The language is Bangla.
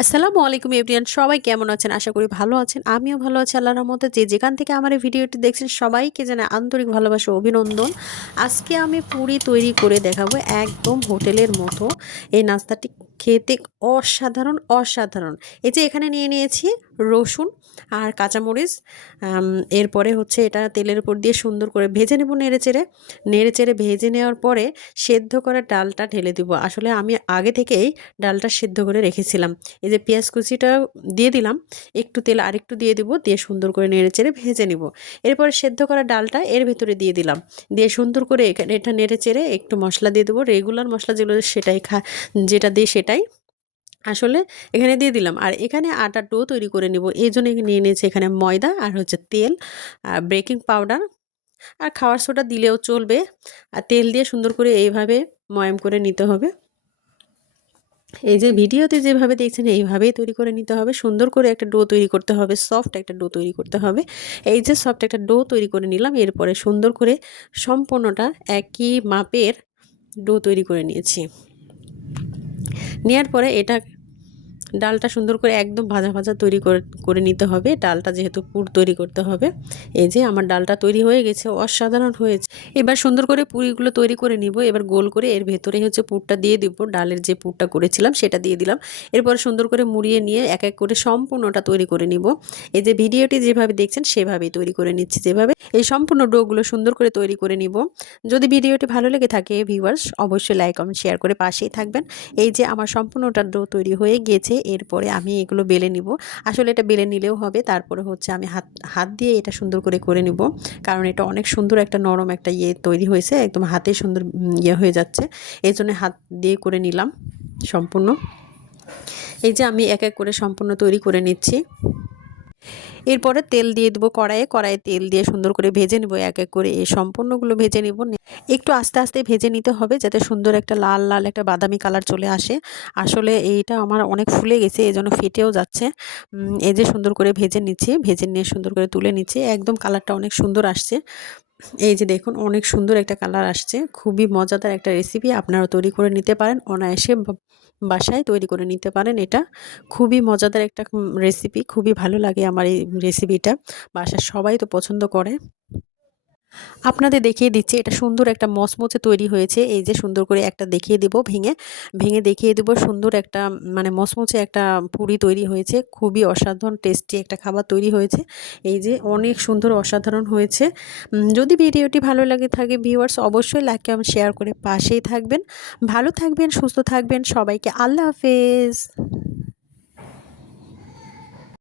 আসসালামু আলাইকুম এভরিয়ান সবাই কেমন আছেন? আশা করি ভালো আছেন। আমিও ভালো আছি আল্লাহ রহমতে। যে যেখান থেকে আমার এই ভিডিওটি দেখছেন, সবাইকে জানাই আন্তরিক ভালোবাসা অভিনন্দন। আজকে আমি পুরি তৈরি করে দেখাবো একদম হোটেলের মতো। এই নাস্তাটি খেতে অসাধারণ অসাধারণ। এই যে এখানে নিয়ে নিয়েছি রসুন আর কাঁচামরিচ এরপরে হচ্ছে এটা তেলের উপর দিয়ে সুন্দর করে ভেজে নেব নেড়ে চেড়ে নেড়ে চেড়ে ভেজে নেওয়ার পরে সেদ্ধ করা ডালটা ঢেলে দিব। আসলে আমি আগে থেকেই ডালটা সেদ্ধ করে রেখেছিলাম। এই যে পেঁয়াজ কুচিটা দিয়ে দিলাম, একটু তেল আরেকটু দিয়ে দিব, দিয়ে সুন্দর করে নেড়ে চেড়ে ভেজে নেব। এরপরে সেদ্ধ করা ডালটা এর ভেতরে দিয়ে দিলাম। দিয়ে সুন্দর করে এখানে এটা নেড়ে চেড়ে একটু মশলা দিয়ে দেবো। রেগুলার মশলা যেগুলো সেটাই খা, যেটা দিই সেটাই। আসলে এখানে দিয়ে দিলাম। আর এখানে আটা ডো তৈরি করে নিব। এই জন্য নিয়ে নিয়েছি এখানে ময়দা আর হচ্ছে তেল, আর বেকিং পাউডার। আর খাওয়ার সোডা দিলেও চলবে। আর তেল দিয়ে সুন্দর করে এইভাবে ময়াম করে নিতে হবে। এই যে ভিডিওতে যেভাবে দেখছেন, এইভাবেই তৈরি করে নিতে হবে। সুন্দর করে একটা ডো তৈরি করতে হবে। সফট একটা ডো তৈরি করতে হবে। এই যে সফট একটা ডো তৈরি করে নিলাম। এরপরে সুন্দর করে সম্পূর্ণটা একই মাপের ডো তৈরি করে নিয়েছি। নেওয়ার পরে এটা ডালটা সুন্দর করে একদম ভাজা ভাজা তৈরি করে নিতে হবে। ডালটা যেহেতু পুর তৈরি করতে হবে। এই যে আমার ডালটা তৈরি হয়ে গেছে, অসাধারণ হয়েছে। এবার সুন্দর করে পুরিগুলো তৈরি করে নিব। এবার গোল করে এর ভেতরে হচ্ছে পুরটা দিয়ে দিব। ডালের যে পুরটা করেছিলাম সেটা দিয়ে দিলাম। এরপর সুন্দর করে মুড়িয়ে নিয়ে এক এক করে সম্পূর্ণটা তৈরি করে নিব। এই যে ভিডিওটি যেভাবে দেখছেন সেভাবেই তৈরি করে নিচ্ছি যেভাবে। এই সম্পূর্ণ ডোগুলো সুন্দর করে তৈরি করে নিব। যদি ভিডিওটি ভালো লেগে থাকে ভিউয়ার্স অবশ্যই লাইক কমেন্ট শেয়ার করে পাশেই থাকবেন। এই যে আমার সম্পূর্ণটা ডো তৈরি হয়ে গিয়েছে। এরপরে আমি এগুলো বেলে নিব। আসলে এটা বেলে নিলেও হবে, তারপরে হচ্ছে আমি হাত হাত দিয়ে এটা সুন্দর করে করে নিব। কারণ এটা অনেক সুন্দর একটা নরম একটা ইয়ে তৈরি হয়েছে, একদম হাতে সুন্দর ইয়ে হয়ে যাচ্ছে। এই জন্য হাত দিয়ে করে নিলাম সম্পূর্ণ। এই যে আমি এক এক করে সম্পূর্ণ তৈরি করে নিচ্ছি। এরপরে তেল দিয়ে দেবো কড়াইয়ে। কড়াইয়ে তেল দিয়ে সুন্দর করে ভেজে নেব, এক এক করে। এই সম্পূর্ণগুলো ভেজে নেব। একটু আস্তে আস্তে ভেজে নিতে হবে যাতে সুন্দর একটা লাল লাল একটা বাদামি কালার চলে আসে। আসলে এইটা আমার অনেক ফুলে গেছে এই জন্য ফেটেও যাচ্ছে। এই যে সুন্দর করে ভেজে নিচ্ছি, ভেজে নিয়ে সুন্দর করে তুলে নিচ্ছি। একদম কালারটা অনেক সুন্দর আসছে। এই যে দেখুন, অনেক সুন্দর একটা কালার আসছে। খুবই মজাদার একটা রেসিপি আপনারা তৈরি করে নিতে পারেন, অনায়াসে বাসায় তৈরি করে নিতে পারেন এটা। খুবই মজাদার একটা রেসিপি খুবই ভালো লাগে আমার এই রেসিপিটা বাসার সবাই তো পছন্দ করে। আপনাদের দেখিয়ে দিচ্ছি, এটা সুন্দর একটা মচমচে তৈরি হয়েছে। এই যে সুন্দর করে একটা দেখিয়ে দিব ভেঙে। ভেঙে দেখিয়ে দিব সুন্দর একটা মানে মচমচে একটা পুরি তৈরি হয়েছে। খুবই অসাধারণ, টেস্টি একটা খাবার তৈরি হয়েছে। এই যে অনেক সুন্দর অসাধারণ হয়েছে। যদি ভিডিওটি ভালো লাগে থাকে ভিউয়ার্স, অবশ্যই লাইক কমেন্ট শেয়ার করে পাশেই থাকবেন। ভালো থাকবেন, সুস্থ থাকবেন। সবাইকে আল্লাহ হাফেজ।